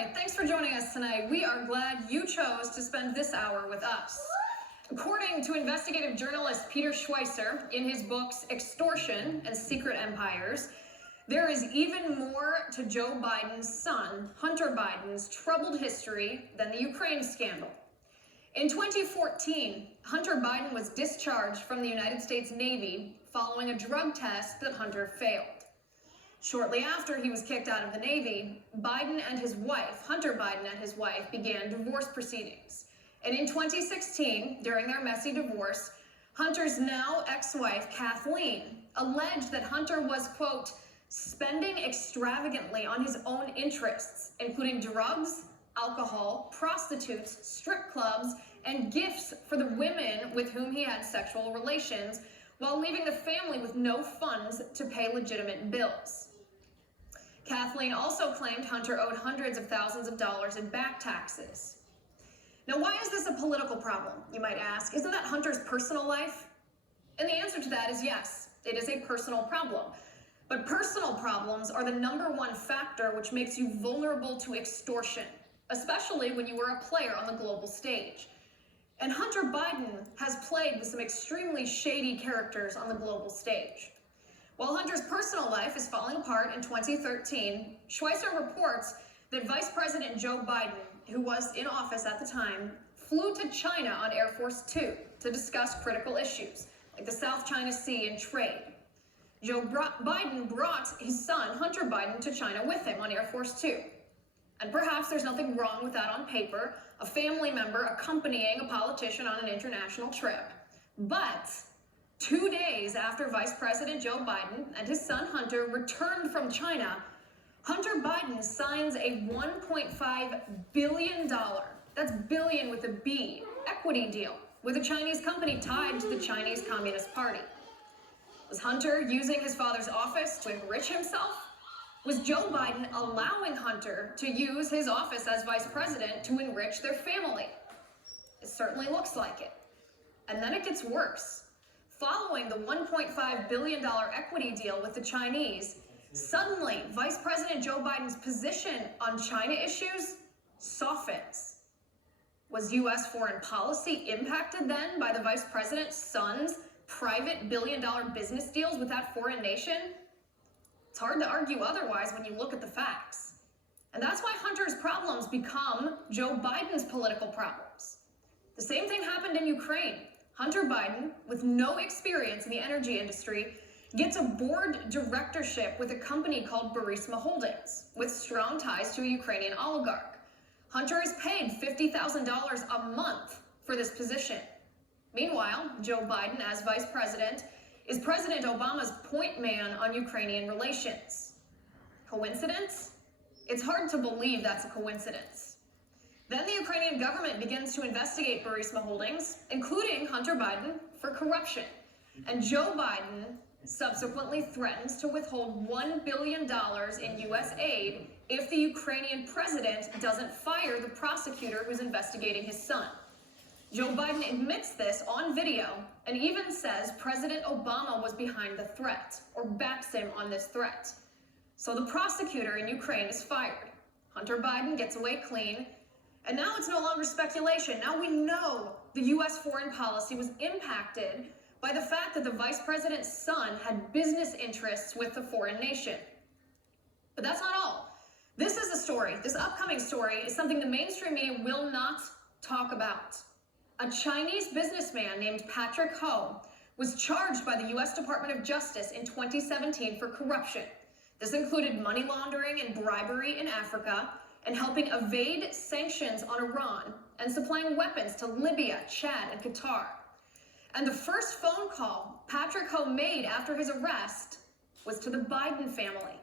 right, thanks for joining us tonight. We are glad you chose to spend this hour with us. According to investigative journalist Peter Schweizer in his books Extortion and Secret Empires, there is even more to Joe Biden's son, Hunter Biden's troubled history than the Ukraine scandal. In 2014, Hunter Biden was discharged from the United States Navy following a drug test that Hunter failed. Shortly after he was kicked out of the Navy, Biden and his wife, Hunter Biden and his wife, began divorce proceedings. And in 2016, during their messy divorce, Hunter's now ex-wife, Kathleen, alleged that Hunter was, quote, spending extravagantly on his own interests, including drugs, alcohol, prostitutes, strip clubs, and gifts for the women with whom he had sexual relations, while leaving the family with no funds to pay legitimate bills. Kathleen also claimed Hunter owed hundreds of thousands of dollars in back taxes. Now, why is this a political problem, you might ask? Isn't that Hunter's personal life? And the answer to that is yes, it is a personal problem. But personal problems are the #1 factor which makes you vulnerable to extortion, especially when you are a player on the global stage. And Hunter Biden has played with some extremely shady characters on the global stage. While Hunter's personal life is falling apart in 2013, Schweizer reports that Vice President Joe Biden, who was in office at the time, flew to China on Air Force Two to discuss critical issues like the South China Sea and trade. Joe Biden brought his son, Hunter Biden, to China with him on Air Force Two. And perhaps there's nothing wrong with that on paper, a family member accompanying a politician on an international trip. But 2 days after Vice President Joe Biden and his son Hunter returned from China, Hunter Biden signs a $1.5 billion, that's billion with a B, equity deal with a Chinese company tied to the Chinese Communist Party. Was Hunter using his father's office to enrich himself? Was Joe Biden allowing Hunter to use his office as vice president to enrich their family? It certainly looks like it. And then it gets worse. Following the $1.5 billion equity deal with the Chinese, suddenly Vice President Joe Biden's position on China issues softens. Was U.S. foreign policy impacted then by the vice president's son's private billion-dollar business deals with that foreign nation? It's hard to argue otherwise when you look at the facts. And that's why Hunter's problems become Joe Biden's political problems. The same thing happened in Ukraine. Hunter Biden, with no experience in the energy industry, gets a board directorship with a company called Burisma Holdings, with strong ties to a Ukrainian oligarch. Hunter is paid $50,000 a month for this position. Meanwhile, Joe Biden, as vice president, is President Obama's point man on Ukrainian relations. Coincidence? It's hard to believe that's a coincidence. Then the Ukrainian government begins to investigate Burisma Holdings, including Hunter Biden, for corruption. And Joe Biden subsequently threatens to withhold $1 billion in U.S. aid if the Ukrainian president doesn't fire the prosecutor who's investigating his son. Joe Biden admits this on video and even says President Obama was behind the threat or backs him on this threat. So the prosecutor in Ukraine is fired. Hunter Biden gets away clean. And now it's no longer speculation. Now we know the U.S. foreign policy was impacted by the fact that the vice president's son had business interests with the foreign nation. But that's not all. This is a story. This upcoming story is something the mainstream media will not talk about. A Chinese businessman named Patrick Ho was charged by the U.S. Department of Justice in 2017 for corruption. This included money laundering and bribery in Africa and helping evade sanctions on Iran and supplying weapons to Libya, Chad, and Qatar. And the first phone call Patrick Ho made after his arrest was to the Biden family.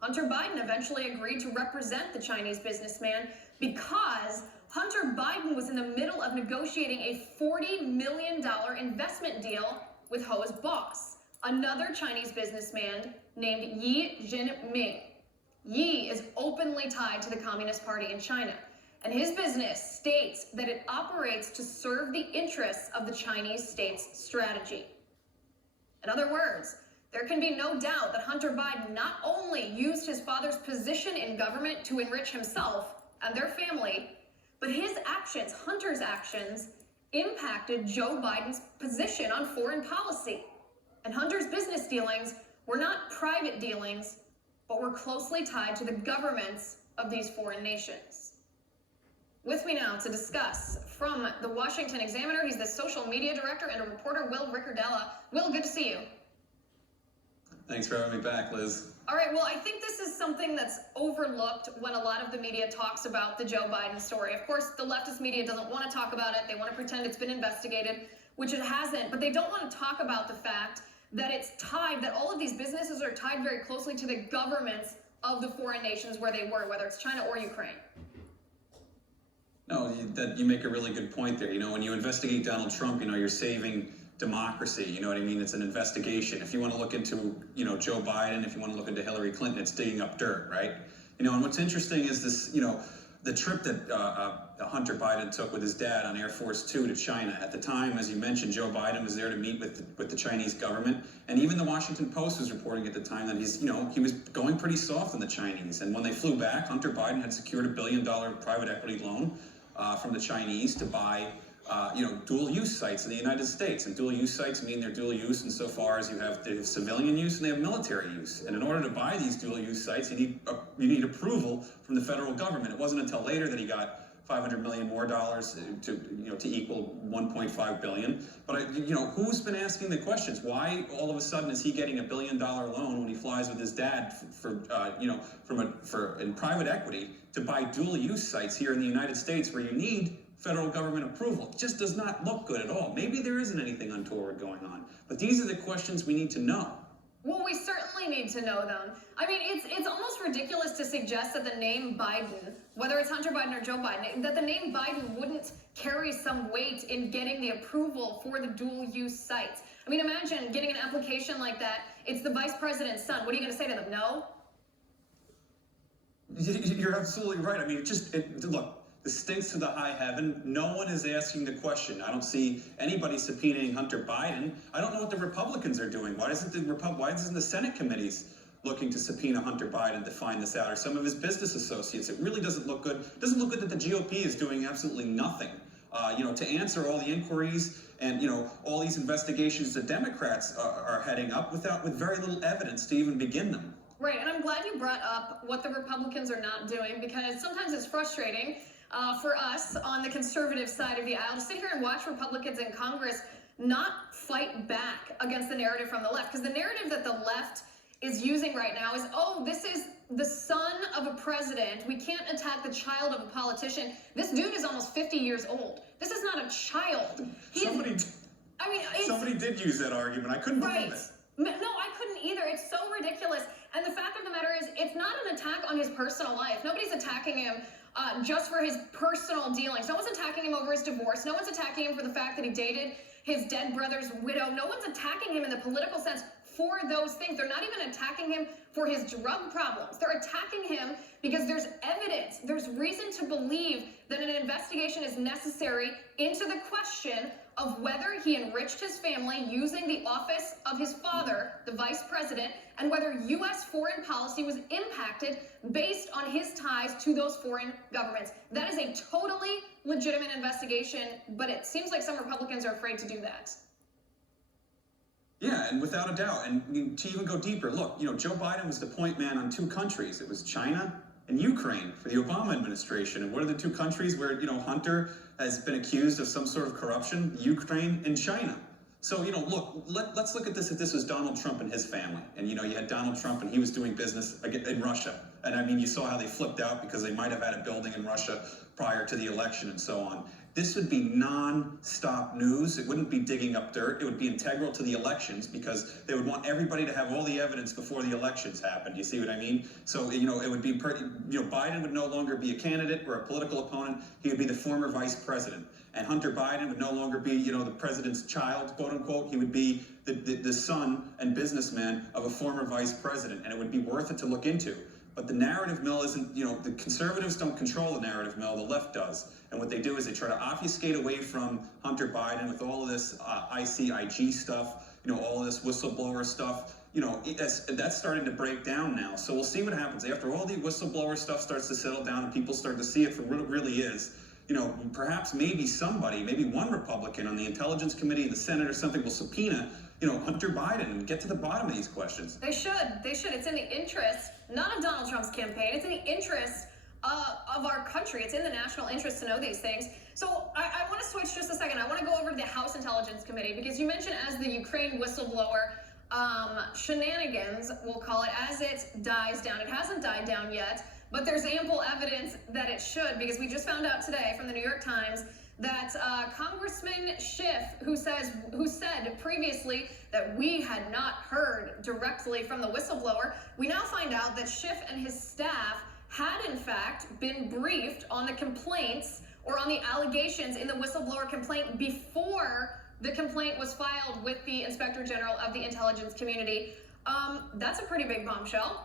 Hunter Biden eventually agreed to represent the Chinese businessman because Hunter Biden was in the middle of negotiating a $40 million investment deal with Ho's boss, another Chinese businessman named Yi Jinping. Yi is openly tied to the Communist Party in China, and his business states that it operates to serve the interests of the Chinese state's strategy. In other words, there can be no doubt that Hunter Biden not only used his father's position in government to enrich himself, and their family, but his actions, Hunter's actions, impacted Joe Biden's position on foreign policy. And Hunter's business dealings were not private dealings, but were closely tied to the governments of these foreign nations. With me now to discuss from the Washington Examiner, he's the social media director and a reporter, Will Ricardella. Will, good to see you. Thanks for having me back, Liz. All right, well, I think this is something that's overlooked when a lot of the media talks about the Joe Biden story. Of course, the leftist media doesn't want to talk about it. They want to pretend it's been investigated, which it hasn't, but they don't want to talk about the fact that it's tied, that all of these businesses are tied very closely to the governments of the foreign nations where they were, whether it's China or Ukraine. No, you make a really good point there. You know, when you investigate Donald Trump, you know, you're saving democracy. You know what I mean? It's an investigation. If you want to look into, you know, Joe Biden, if you want to look into Hillary Clinton, it's digging up dirt, right? You know, and what's interesting is this, you know, the trip that Hunter Biden took with his dad on Air Force Two to China. At the time, as you mentioned, Joe Biden was there to meet with the Chinese government. And even the Washington Post was reporting at the time that he was going pretty soft on the Chinese. And when they flew back, Hunter Biden had secured $1 billion private equity loan from the Chinese to buy dual-use sites in the United States. And dual-use sites mean they're dual-use insofar as they have civilian use and they have military use. And in order to buy these dual-use sites, you need approval from the federal government. It wasn't until later that he got $500 million more to equal $1.5 billion. But who's been asking the questions? Why all of a sudden is he getting $1 billion loan when he flies with his dad in private equity to buy dual-use sites here in the United States where you need federal government approval? It just does not look good at all. Maybe there isn't anything untoward going on, but these are the questions we need to know. Well, we certainly need to know them. I mean, it's almost ridiculous to suggest that the name Biden, whether it's Hunter Biden or Joe Biden, that the name Biden wouldn't carry some weight in getting the approval for the dual-use sites. I mean, imagine getting an application like that. It's the vice president's son. What are you going to say to them? No? You're absolutely right. I mean, look. This stinks to the high heaven. No one is asking the question. I don't see anybody subpoenaing Hunter Biden. I don't know what the Republicans are doing. Why isn't the Senate committees looking to subpoena Hunter Biden to find this out, or some of his business associates? It really doesn't look good. It doesn't look good that the GOP is doing absolutely nothing, to answer all the inquiries and, all these investigations the Democrats are heading up with very little evidence to even begin them. Right, and I'm glad you brought up what the Republicans are not doing, because sometimes it's frustrating for us on the conservative side of the aisle to sit here and watch Republicans in Congress not fight back against the narrative from the left. Because the narrative that the left is using right now is, oh, this is the son of a president. We can't attack the child of a politician. This dude is almost 50 years old. This is not a child. Somebody did use that argument. I couldn't believe it. No, I couldn't either. It's so ridiculous. And the fact of the matter is, it's not an attack on his personal life. Nobody's attacking him just for his personal dealings. No one's attacking him over his divorce. No one's attacking him for the fact that he dated his dead brother's widow. No one's attacking him in the political sense for those things. They're not even attacking him for his drug problems. They're attacking him because there's evidence. There's reason to believe that an investigation is necessary into the question of whether he enriched his family using the office of his father, the vice president, and whether U.S. foreign policy was impacted based on his ties to those foreign governments. That is a totally legitimate investigation, but it seems like some Republicans are afraid to do that. Yeah, and without a doubt. And to even go deeper, look, Joe Biden was the point man on two countries. It was China and Ukraine for the Obama administration. And what are the two countries where, Hunter has been accused of some sort of corruption? Ukraine and China. So, look, let's look at this. If this was Donald Trump and his family, and, you had Donald Trump and he was doing business in Russia. And I mean, you saw how they flipped out because they might have had a building in Russia prior to the election and so on. This would be non-stop news. It wouldn't be digging up dirt. It would be integral to the elections because they would want everybody to have all the evidence before the elections happened. You see what I mean? So, it would be, Biden would no longer be a candidate or a political opponent. He would be the former vice president. And Hunter Biden would no longer be, the president's child, quote unquote. He would be the son and businessman of a former vice president. And it would be worth it to look into. But the narrative mill isn't, the conservatives don't control the narrative mill, the left does. And what they do is they try to obfuscate away from Hunter Biden with all of this ICIG stuff, all this whistleblower stuff. That's starting to break down now. So we'll see what happens after all the whistleblower stuff starts to settle down and people start to see it for what it really is. Perhaps maybe one Republican on the Intelligence Committee in the Senate or something will subpoena, Hunter Biden and get to the bottom of these questions. They should. It's in the interest, not of Donald Trump's campaign. It's in the interest of our country. It's in the national interest to know these things. So I want to switch just a second. I want to go over to the House Intelligence Committee because you mentioned as the Ukraine whistleblower shenanigans, we'll call it, as it dies down. It hasn't died down yet, but there's ample evidence that it should, because we just found out today from the New York Times that Congressman Schiff, who said previously that we had not heard directly from the whistleblower, we now find out that Schiff and his staff had in fact been briefed on the complaints or on the allegations in the whistleblower complaint before the complaint was filed with the Inspector General of the intelligence community. That's a pretty big bombshell.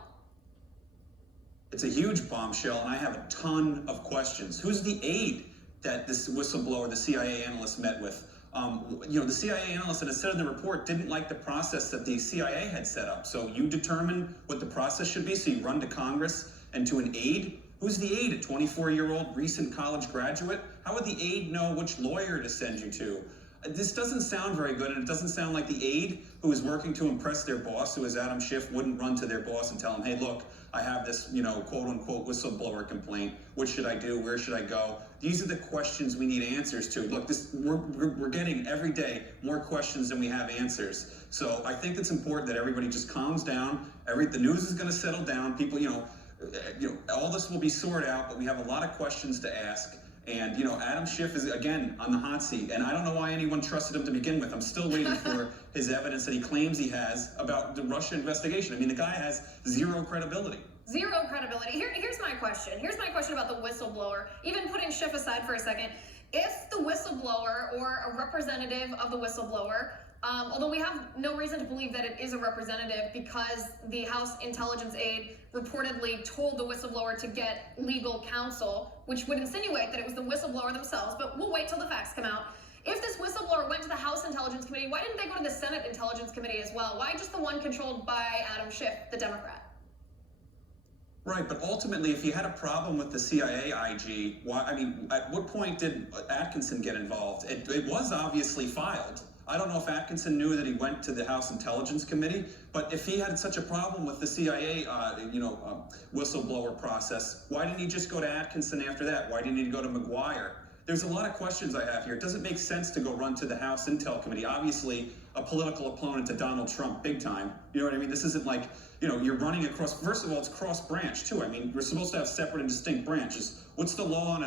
It's a huge bombshell, and I have a ton of questions. Who's the aide that this whistleblower, the CIA analyst, met with? The CIA analyst that had said in the report didn't like the process that the CIA had set up. So you determine what the process should be, so you run to Congress and to an aide. Who's the aide? A 24-year-old recent college graduate? How would the aide know which lawyer to send you to? This doesn't sound very good, and it doesn't sound like the aide who is working to impress their boss, who is Adam Schiff, wouldn't run to their boss and tell him, hey, look, I have this, quote-unquote whistleblower complaint. What should I do? Where should I go? These are the questions we need answers to. Look, we're getting every day more questions than we have answers. So I think it's important that everybody just calms down. The news is going to settle down. People, all this will be sorted out, but we have a lot of questions to ask. And, Adam Schiff is, again, on the hot seat. And I don't know why anyone trusted him to begin with. I'm still waiting for his evidence that he claims he has about the Russia investigation. I mean, the guy has zero credibility. Zero credibility. Here's my question. Here's my question about the whistleblower. Even putting Schiff aside for a second, if the whistleblower or a representative of the whistleblower, although we have no reason to believe that it is a representative because the House intelligence aide reportedly told the whistleblower to get legal counsel, which would insinuate that it was the whistleblower themselves, but we'll wait till the facts come out. If this whistleblower went to the House Intelligence Committee, why didn't they go to the Senate Intelligence Committee as well? Why just the one controlled by Adam Schiff, the Democrat? Right, but ultimately, if you had a problem with the CIA IG, at what point did Atkinson get involved? It was obviously filed. I don't know if Atkinson knew that he went to the House Intelligence Committee, but if he had such a problem with the CIA, whistleblower process, why didn't he just go to Atkinson after that? Why didn't he go to McGuire? There's a lot of questions I have here. It doesn't make sense to go run to the House Intel Committee. Obviously, a political opponent to Donald Trump, big time. You know what I mean? This isn't like, you're running across, first of all, it's cross-branch, too. I mean, we're supposed to have separate and distinct branches. What's the law on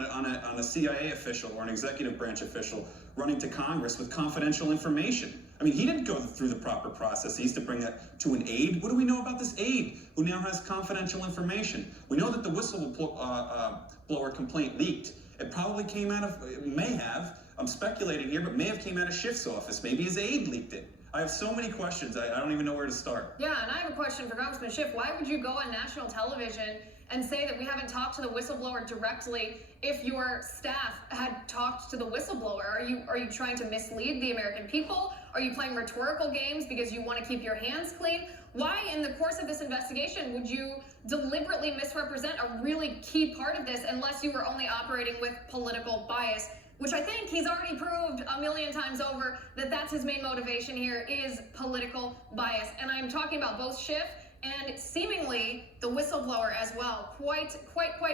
a CIA official or an executive branch official running to Congress with confidential information? I mean, he didn't go through the proper process. He used to bring that to an aide. What do we know about this aide who now has confidential information? We know that the whistleblower complaint leaked. It probably came out of, may have, I'm speculating here, but may have came out of Schiff's office. Maybe his aide leaked it. I have so many questions, I don't even know where to start. Yeah, and I have a question for Congressman Schiff. Why would you go on national television and say that we haven't talked to the whistleblower directly if your staff had talked to the whistleblower? Are you trying to mislead the American people? Are you playing rhetorical games because you want to keep your hands clean? Why, in the course of this investigation, would you deliberately misrepresent a really key part of this unless you were only operating with political bias? Which I think he's already proved a million times over that that's his main motivation here is political bias. And I'm talking about both Schiff and seemingly the whistleblower as well. Quite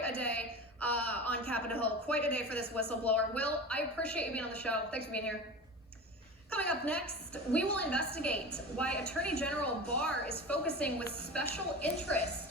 a day on Capitol Hill. Quite a day for this whistleblower. Will, I appreciate you being on the show. Thanks for being here. Coming up next, we will investigate why Attorney General Barr is focusing with special interest